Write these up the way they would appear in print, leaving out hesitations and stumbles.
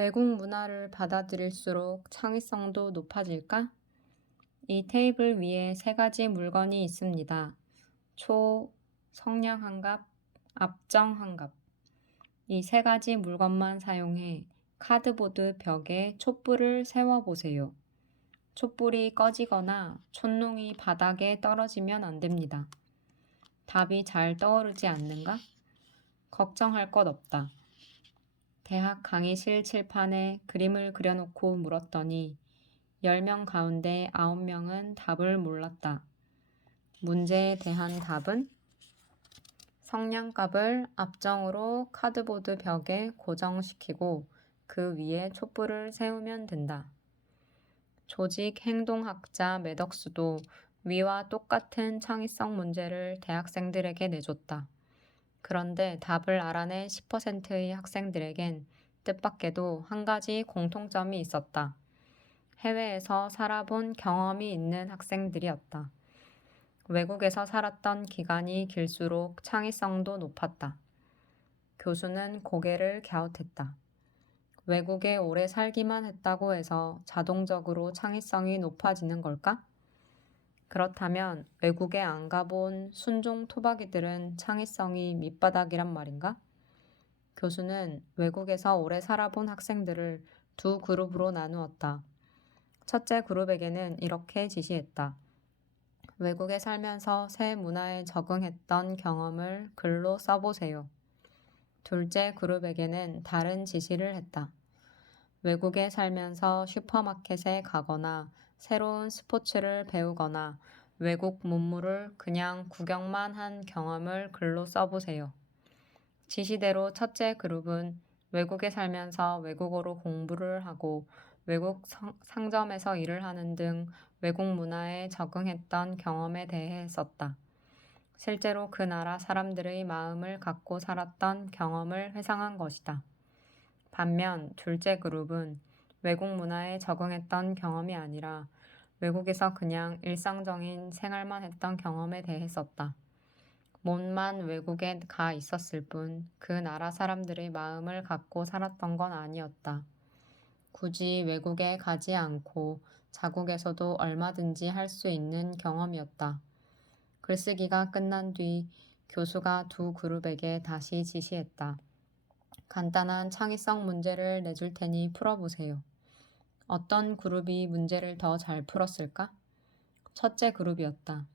외국 문화를 받아들일수록 창의성도 높아질까? 이 테이블 위에 세 가지 물건이 있습니다. 초, 성냥 한 갑, 압정 한 갑. 이 세 가지 물건만 사용해 카드보드 벽에 촛불을 세워보세요. 촛불이 꺼지거나 촛농이 바닥에 떨어지면 안 됩니다. 답이 잘 떠오르지 않는가? 걱정할 것 없다. 대학 강의실 칠판에 그림을 그려놓고 물었더니 10명 가운데 9명은 답을 몰랐다. 문제에 대한 답은 성냥갑을 앞정으로 카드보드 벽에 고정시키고 그 위에 촛불을 세우면 된다. 조직 행동학자 매덕스도 위와 똑같은 창의성 문제를 대학생들에게 내줬다. 그런데 답을 알아낸 10%의 학생들에겐 뜻밖에도 한 가지 공통점이 있었다. 해외에서 살아본 경험이 있는 학생들이었다. 외국에서 살았던 기간이 길수록 창의성도 높았다. 교수는 고개를 갸웃했다. 외국에 오래 살기만 했다고 해서 자동적으로 창의성이 높아지는 걸까? 그렇다면 외국에 안 가본 순종 토박이들은 창의성이 밑바닥이란 말인가? 교수는 외국에서 오래 살아본 학생들을 두 그룹으로 나누었다. 첫째 그룹에게는 이렇게 지시했다. 외국에 살면서 새 문화에 적응했던 경험을 글로 써보세요. 둘째 그룹에게는 다른 지시를 했다. 외국에 살면서 슈퍼마켓에 가거나 새로운 스포츠를 배우거나 외국 문물을 그냥 구경만 한 경험을 글로 써보세요. 지시대로 첫째 그룹은 외국에 살면서 외국어로 공부를 하고 외국 상점에서 일을 하는 등 외국 문화에 적응했던 경험에 대해 썼다. 실제로 그 나라 사람들의 마음을 갖고 살았던 경험을 회상한 것이다. 반면 둘째 그룹은 외국 문화에 적응했던 경험이 아니라 외국에서 그냥 일상적인 생활만 했던 경험에 대해 썼다. 몸만 외국에 가 있었을 뿐 그 나라 사람들의 마음을 갖고 살았던 건 아니었다. 굳이 외국에 가지 않고 자국에서도 얼마든지 할 수 있는 경험이었다. 글쓰기가 끝난 뒤 교수가 두 그룹에게 다시 지시했다. 간단한 창의성 문제를 내줄 테니 풀어보세요. 어떤 그룹이 문제를 더 잘 풀었을까? 첫째 그룹이었다.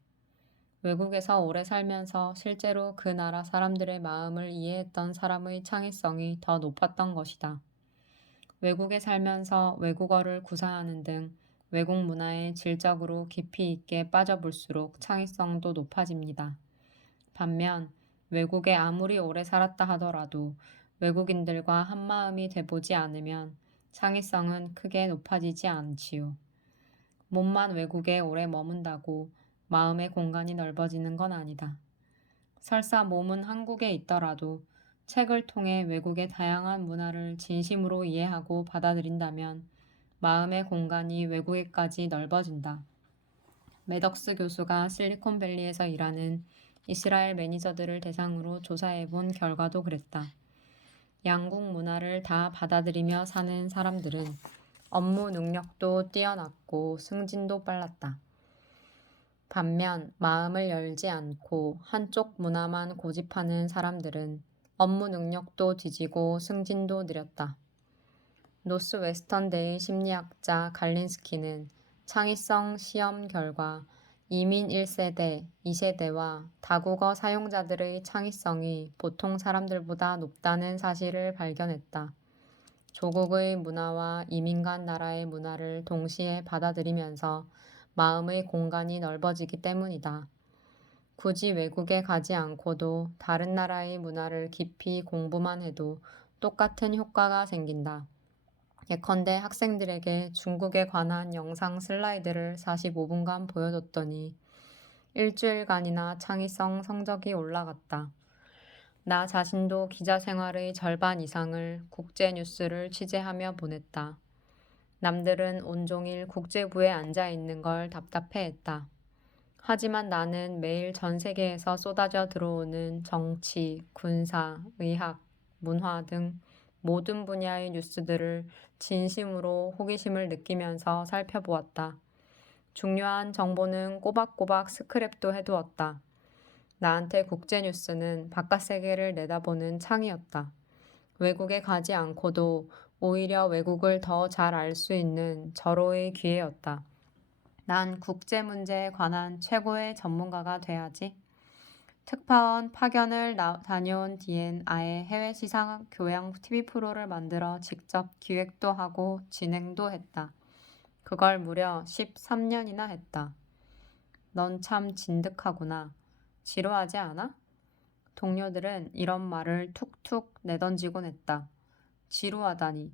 외국에서 오래 살면서 실제로 그 나라 사람들의 마음을 이해했던 사람의 창의성이 더 높았던 것이다. 외국에 살면서 외국어를 구사하는 등 외국 문화에 질적으로 깊이 있게 빠져볼수록 창의성도 높아집니다. 반면 외국에 아무리 오래 살았다 하더라도 외국인들과 한마음이 돼보지 않으면 창의성은 크게 높아지지 않지요. 몸만 외국에 오래 머문다고 마음의 공간이 넓어지는 건 아니다. 설사 몸은 한국에 있더라도 책을 통해 외국의 다양한 문화를 진심으로 이해하고 받아들인다면 마음의 공간이 외국에까지 넓어진다. 매덕스 교수가 실리콘밸리에서 일하는 이스라엘 매니저들을 대상으로 조사해본 결과도 그랬다. 양국 문화를 다 받아들이며 사는 사람들은 업무 능력도 뛰어났고 승진도 빨랐다. 반면 마음을 열지 않고 한쪽 문화만 고집하는 사람들은 업무 능력도 뒤지고 승진도 느렸다. 노스웨스턴대의 심리학자 갈린스키는 창의성 시험 결과 이민 1세대, 2세대와 다국어 사용자들의 창의성이 보통 사람들보다 높다는 사실을 발견했다. 조국의 문화와 이민 간 나라의 문화를 동시에 받아들이면서 마음의 공간이 넓어지기 때문이다. 굳이 외국에 가지 않고도 다른 나라의 문화를 깊이 공부만 해도 똑같은 효과가 생긴다. 예컨대 학생들에게 중국에 관한 영상 슬라이드를 45분간 보여줬더니 일주일간이나 창의성 성적이 올라갔다. 나 자신도 기자 생활의 절반 이상을 국제 뉴스를 취재하며 보냈다. 남들은 온종일 국제부에 앉아 있는 걸 답답해했다. 하지만 나는 매일 전 세계에서 쏟아져 들어오는 정치, 군사, 의학, 문화 등 모든 분야의 뉴스들을 진심으로 호기심을 느끼면서 살펴보았다. 중요한 정보는 꼬박꼬박 스크랩도 해두었다. 나한테 국제뉴스는 바깥 세계를 내다보는 창이었다. 외국에 가지 않고도 오히려 외국을 더 잘 알 수 있는 절호의 기회였다. 난 국제 문제에 관한 최고의 전문가가 돼야지. 특파원 파견을 다녀온 뒤엔 아예 해외 시상 교양 TV 프로를 만들어 직접 기획도 하고 진행도 했다. 그걸 무려 13년이나 했다. 넌 참 진득하구나. 지루하지 않아? 동료들은 이런 말을 툭툭 내던지곤 했다. 지루하다니.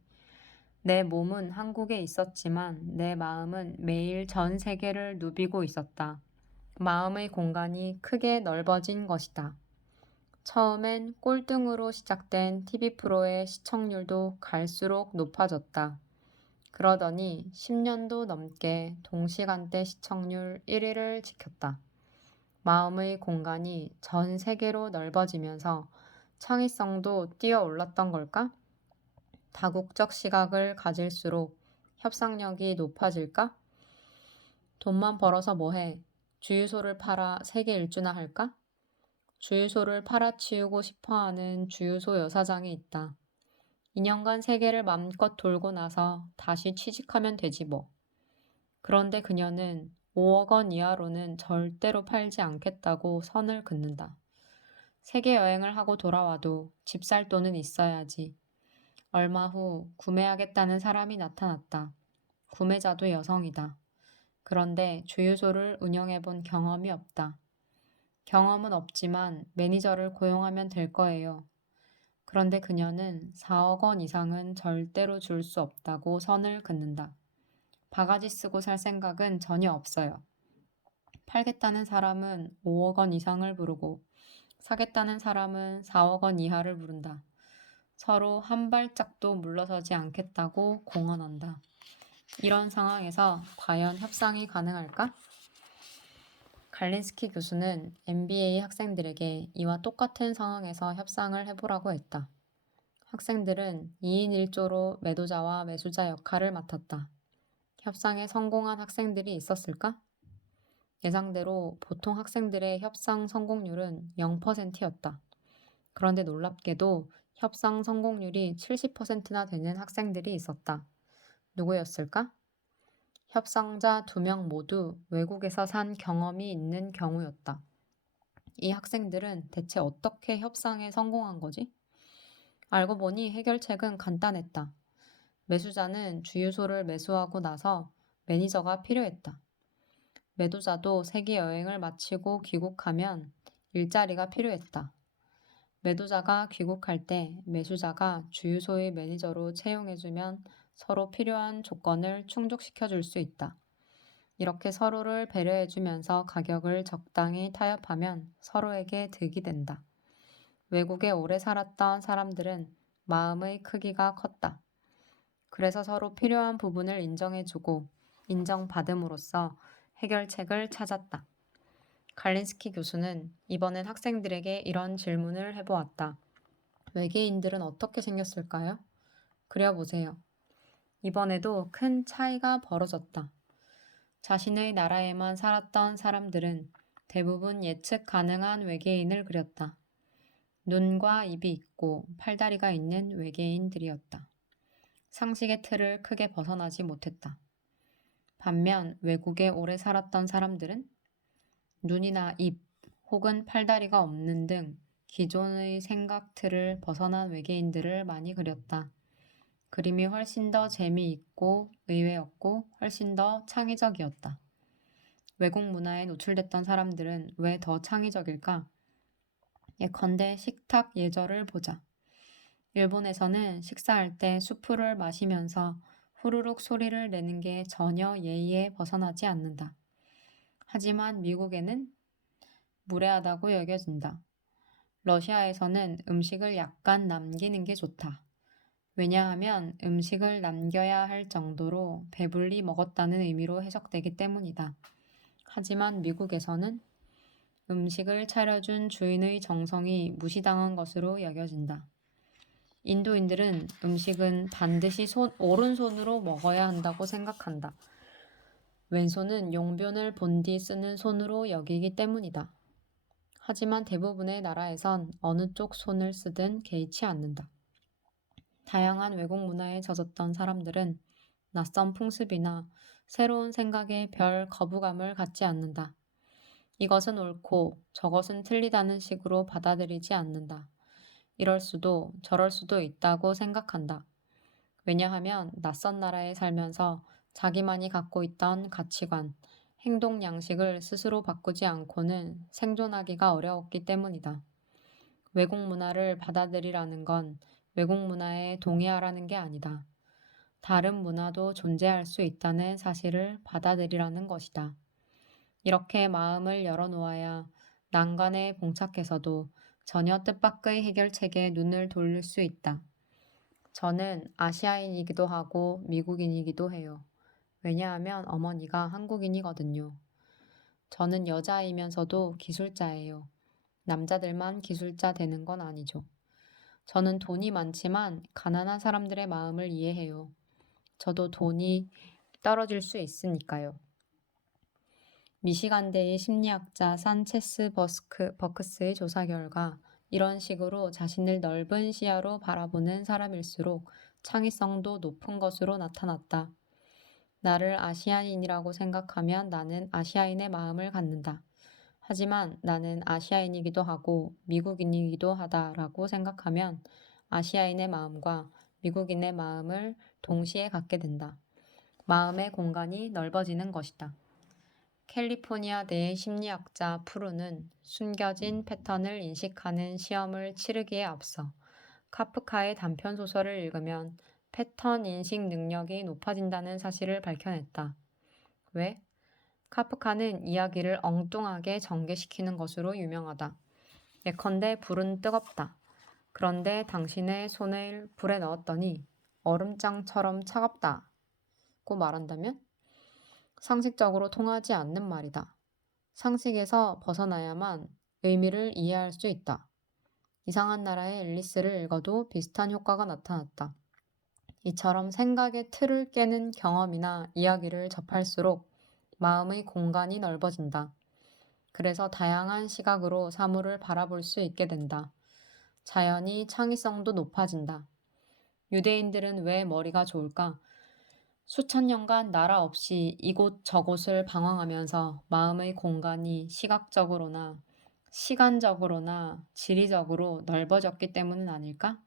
내 몸은 한국에 있었지만 내 마음은 매일 전 세계를 누비고 있었다. 마음의 공간이 크게 넓어진 것이다. 처음엔 꼴등으로 시작된 TV 프로의 시청률도 갈수록 높아졌다. 그러더니 10년도 넘게 동시간대 시청률 1위를 지켰다. 마음의 공간이 전 세계로 넓어지면서 창의성도 뛰어올랐던 걸까? 다국적 시각을 가질수록 협상력이 높아질까? 돈만 벌어서 뭐해? 주유소를 팔아 세계 일주나 할까? 주유소를 팔아치우고 싶어하는 주유소 여사장이 있다. 2년간 세계를 맘껏 돌고 나서 다시 취직하면 되지 뭐. 그런데 그녀는 5억 원 이하로는 절대로 팔지 않겠다고 선을 긋는다. 세계 여행을 하고 돌아와도 집 살 돈은 있어야지. 얼마 후 구매하겠다는 사람이 나타났다. 구매자도 여성이다. 그런데 주유소를 운영해 본 경험이 없다. 경험은 없지만 매니저를 고용하면 될 거예요. 그런데 그녀는 4억 원 이상은 절대로 줄 수 없다고 선을 긋는다. 바가지 쓰고 살 생각은 전혀 없어요. 팔겠다는 사람은 5억 원 이상을 부르고 사겠다는 사람은 4억 원 이하를 부른다. 서로 한 발짝도 물러서지 않겠다고 공언한다. 이런 상황에서 과연 협상이 가능할까? 갈린스키 교수는 MBA 학생들에게 이와 똑같은 상황에서 협상을 해보라고 했다. 학생들은 2인 1조로 매도자와 매수자 역할을 맡았다. 협상에 성공한 학생들이 있었을까? 예상대로 보통 학생들의 협상 성공률은 0%였다. 그런데 놀랍게도 협상 성공률이 70%나 되는 학생들이 있었다. 누구였을까? 협상자 2명 모두 외국에서 산 경험이 있는 경우였다. 이 학생들은 대체 어떻게 협상에 성공한 거지? 알고 보니 해결책은 간단했다. 매수자는 주유소를 매수하고 나서 매니저가 필요했다. 매도자도 세계 여행을 마치고 귀국하면 일자리가 필요했다. 매도자가 귀국할 때 매수자가 주유소의 매니저로 채용해주면 서로 필요한 조건을 충족시켜 줄 수 있다. 이렇게 서로를 배려해주면서 가격을 적당히 타협하면 서로에게 득이 된다. 외국에 오래 살았던 사람들은 마음의 크기가 컸다. 그래서 서로 필요한 부분을 인정해주고 인정받음으로써 해결책을 찾았다. 갈린스키 교수는 이번엔 학생들에게 이런 질문을 해보았다. 외계인들은 어떻게 생겼을까요? 그려보세요. 이번에도 큰 차이가 벌어졌다. 자신의 나라에만 살았던 사람들은 대부분 예측 가능한 외계인을 그렸다. 눈과 입이 있고 팔다리가 있는 외계인들이었다. 상식의 틀을 크게 벗어나지 못했다. 반면 외국에 오래 살았던 사람들은 눈이나 입 혹은 팔다리가 없는 등 기존의 생각 틀을 벗어난 외계인들을 많이 그렸다. 그림이 훨씬 더 재미있고 의외였고 훨씬 더 창의적이었다. 외국 문화에 노출됐던 사람들은 왜 더 창의적일까? 예컨대 식탁 예절을 보자. 일본에서는 식사할 때 수프를 마시면서 후루룩 소리를 내는 게 전혀 예의에 벗어나지 않는다. 하지만 미국에는 무례하다고 여겨진다. 러시아에서는 음식을 약간 남기는 게 좋다. 왜냐하면 음식을 남겨야 할 정도로 배불리 먹었다는 의미로 해석되기 때문이다. 하지만 미국에서는 음식을 차려준 주인의 정성이 무시당한 것으로 여겨진다. 인도인들은 음식은 반드시 오른손으로 먹어야 한다고 생각한다. 왼손은 용변을 본디 쓰는 손으로 여기기 때문이다. 하지만 대부분의 나라에선 어느 쪽 손을 쓰든 개의치 않는다. 다양한 외국 문화에 젖었던 사람들은 낯선 풍습이나 새로운 생각에 별 거부감을 갖지 않는다. 이것은 옳고 저것은 틀리다는 식으로 받아들이지 않는다. 이럴 수도 저럴 수도 있다고 생각한다. 왜냐하면 낯선 나라에 살면서 자기만이 갖고 있던 가치관, 행동 양식을 스스로 바꾸지 않고는 생존하기가 어려웠기 때문이다. 외국 문화를 받아들이라는 건 외국 문화에 동의하라는 게 아니다. 다른 문화도 존재할 수 있다는 사실을 받아들이라는 것이다. 이렇게 마음을 열어놓아야 난관에 봉착해서도 전혀 뜻밖의 해결책에 눈을 돌릴 수 있다. 저는 아시아인이기도 하고 미국인이기도 해요. 왜냐하면 어머니가 한국인이거든요. 저는 여자이면서도 기술자예요. 남자들만 기술자 되는 건 아니죠. 저는 돈이 많지만 가난한 사람들의 마음을 이해해요. 저도 돈이 떨어질 수 있으니까요. 미시간대의 심리학자 산체스 버크스의 조사 결과 이런 식으로 자신을 넓은 시야로 바라보는 사람일수록 창의성도 높은 것으로 나타났다. 나를 아시아인이라고 생각하면 나는 아시아인의 마음을 갖는다. 하지만 나는 아시아인이기도 하고 미국인이기도 하다라고 생각하면 아시아인의 마음과 미국인의 마음을 동시에 갖게 된다. 마음의 공간이 넓어지는 것이다. 캘리포니아대의 심리학자 프루는 숨겨진 패턴을 인식하는 시험을 치르기에 앞서 카프카의 단편 소설을 읽으면 패턴 인식 능력이 높아진다는 사실을 밝혀냈다. 왜? 카프카는 이야기를 엉뚱하게 전개시키는 것으로 유명하다. 예컨대 불은 뜨겁다. 그런데 당신의 손을 불에 넣었더니 얼음장처럼 차갑다고 말한다면? 상식적으로 통하지 않는 말이다. 상식에서 벗어나야만 의미를 이해할 수 있다. 이상한 나라의 앨리스를 읽어도 비슷한 효과가 나타났다. 이처럼 생각의 틀을 깨는 경험이나 이야기를 접할수록 마음의 공간이 넓어진다. 그래서 다양한 시각으로 사물을 바라볼 수 있게 된다. 자연히 창의성도 높아진다. 유대인들은 왜 머리가 좋을까? 수천 년간 나라 없이 이곳 저곳을 방황하면서 마음의 공간이 시각적으로나 시간적으로나 지리적으로 넓어졌기 때문은 아닐까?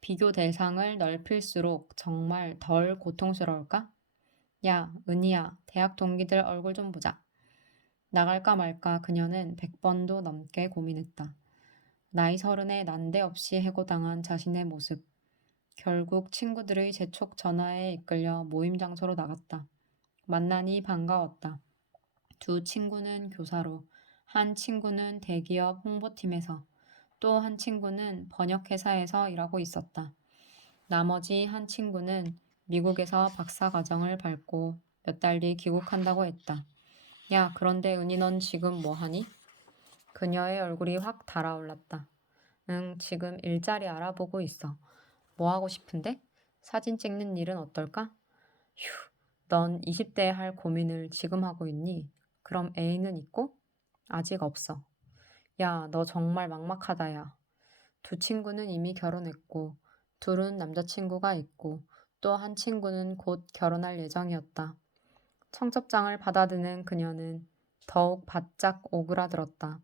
비교 대상을 넓힐수록 정말 덜 고통스러울까? 야, 은희야, 대학 동기들 얼굴 좀 보자. 나갈까 말까 그녀는 100번도 넘게 고민했다. 나이 서른에 난데없이 해고당한 자신의 모습. 결국 친구들의 재촉 전화에 이끌려 모임 장소로 나갔다. 만나니 반가웠다. 두 친구는 교사로, 한 친구는 대기업 홍보팀에서, 또 한 친구는 번역회사에서 일하고 있었다. 나머지 한 친구는 미국에서 박사과정을 밟고 몇 달 뒤 귀국한다고 했다. 야, 그런데 은희 넌 지금 뭐 하니? 그녀의 얼굴이 확 달아올랐다. 응, 지금 일자리 알아보고 있어. 뭐 하고 싶은데? 사진 찍는 일은 어떨까? 휴, 넌 20대에 할 고민을 지금 하고 있니? 그럼 애인은 있고? 아직 없어. 야, 너 정말 막막하다, 야. 두 친구는 이미 결혼했고, 둘은 남자친구가 있고, 또 한 친구는 곧 결혼할 예정이었다. 청첩장을 받아드는 그녀는 더욱 바짝 오그라들었다.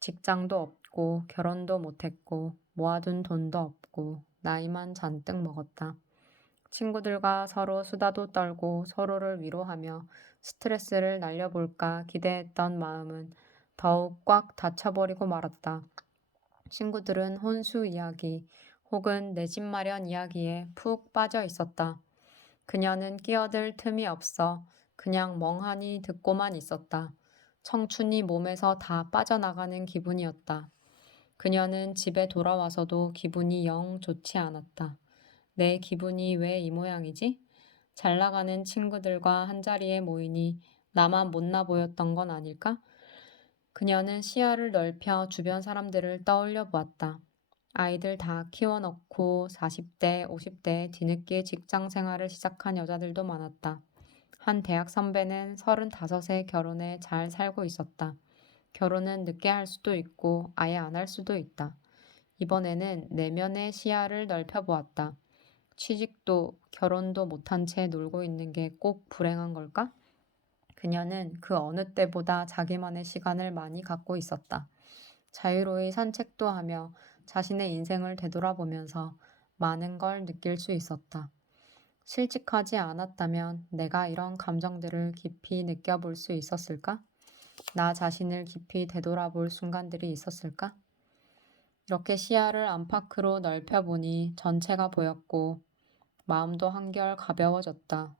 직장도 없고, 결혼도 못했고, 모아둔 돈도 없고, 나이만 잔뜩 먹었다. 친구들과 서로 수다도 떨고 서로를 위로하며 스트레스를 날려볼까 기대했던 마음은 더욱 꽉 닫혀버리고 말았다. 친구들은 혼수 이야기 혹은 내 집 마련 이야기에 푹 빠져 있었다. 그녀는 끼어들 틈이 없어 그냥 멍하니 듣고만 있었다. 청춘이 몸에서 다 빠져나가는 기분이었다. 그녀는 집에 돌아와서도 기분이 영 좋지 않았다. 내 기분이 왜 이 모양이지? 잘 나가는 친구들과 한자리에 모이니 나만 못나 보였던 건 아닐까? 그녀는 시야를 넓혀 주변 사람들을 떠올려 보았다. 아이들 다 키워놓고 40대, 50대 뒤늦게 직장 생활을 시작한 여자들도 많았다. 한 대학 선배는 35에 결혼해 잘 살고 있었다. 결혼은 늦게 할 수도 있고 아예 안 할 수도 있다. 이번에는 내면의 시야를 넓혀보았다. 취직도 결혼도 못한 채 놀고 있는 게 꼭 불행한 걸까? 그녀는 그 어느 때보다 자기만의 시간을 많이 갖고 있었다. 자유로이 산책도 하며 자신의 인생을 되돌아보면서 많은 걸 느낄 수 있었다. 실직하지 않았다면 내가 이런 감정들을 깊이 느껴볼 수 있었을까? 나 자신을 깊이 되돌아볼 순간들이 있었을까? 이렇게 시야를 안팎으로 넓혀보니 전체가 보였고 마음도 한결 가벼워졌다.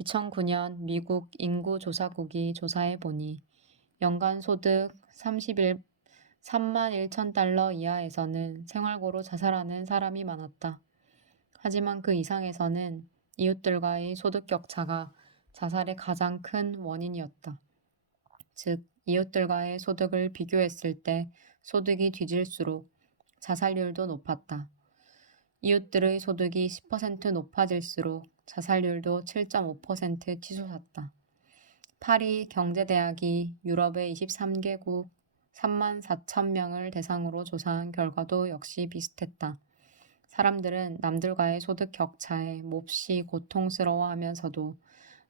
2009년 미국 인구조사국이 조사해보니 연간 소득 3만 1천 달러 이하에서는 생활고로 자살하는 사람이 많았다. 하지만 그 이상에서는 이웃들과의 소득 격차가 자살의 가장 큰 원인이었다. 즉, 이웃들과의 소득을 비교했을 때 소득이 뒤질수록 자살률도 높았다. 이웃들의 소득이 10% 높아질수록 자살률도 7.5% 치솟았다. 파리 경제대학이 유럽의 23개국 3만 4천 명을 대상으로 조사한 결과도 역시 비슷했다. 사람들은 남들과의 소득 격차에 몹시 고통스러워하면서도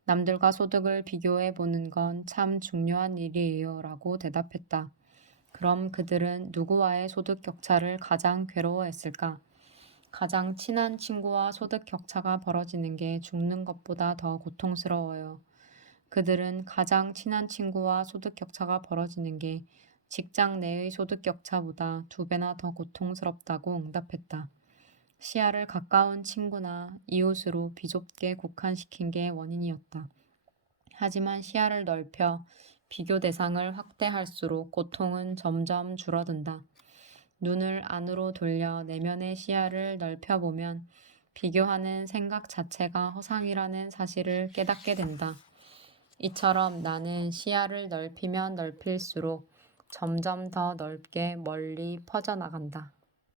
남들과 소득을 비교해 보는 건 참 중요한 일이에요 라고 대답했다. 그럼 그들은 누구와의 소득 격차를 가장 괴로워했을까? 가장 친한 친구와 소득 격차가 벌어지는 게 죽는 것보다 더 고통스러워요. 그들은 가장 친한 친구와 소득 격차가 벌어지는 게 직장 내의 소득 격차보다 2배나 더 고통스럽다고 응답했다. 시야를 가까운 친구나 이웃으로 비좁게 국한시킨 게 원인이었다. 하지만 시야를 넓혀 비교 대상을 확대할수록 고통은 점점 줄어든다. 눈을 안으로 돌려 내면의 시야를 넓혀보면 비교하는 생각 자체가 허상이라는 사실을 깨닫게 된다. 이처럼 나는 시야를 넓히면 넓힐수록 점점 더 넓게 멀리 퍼져나간다.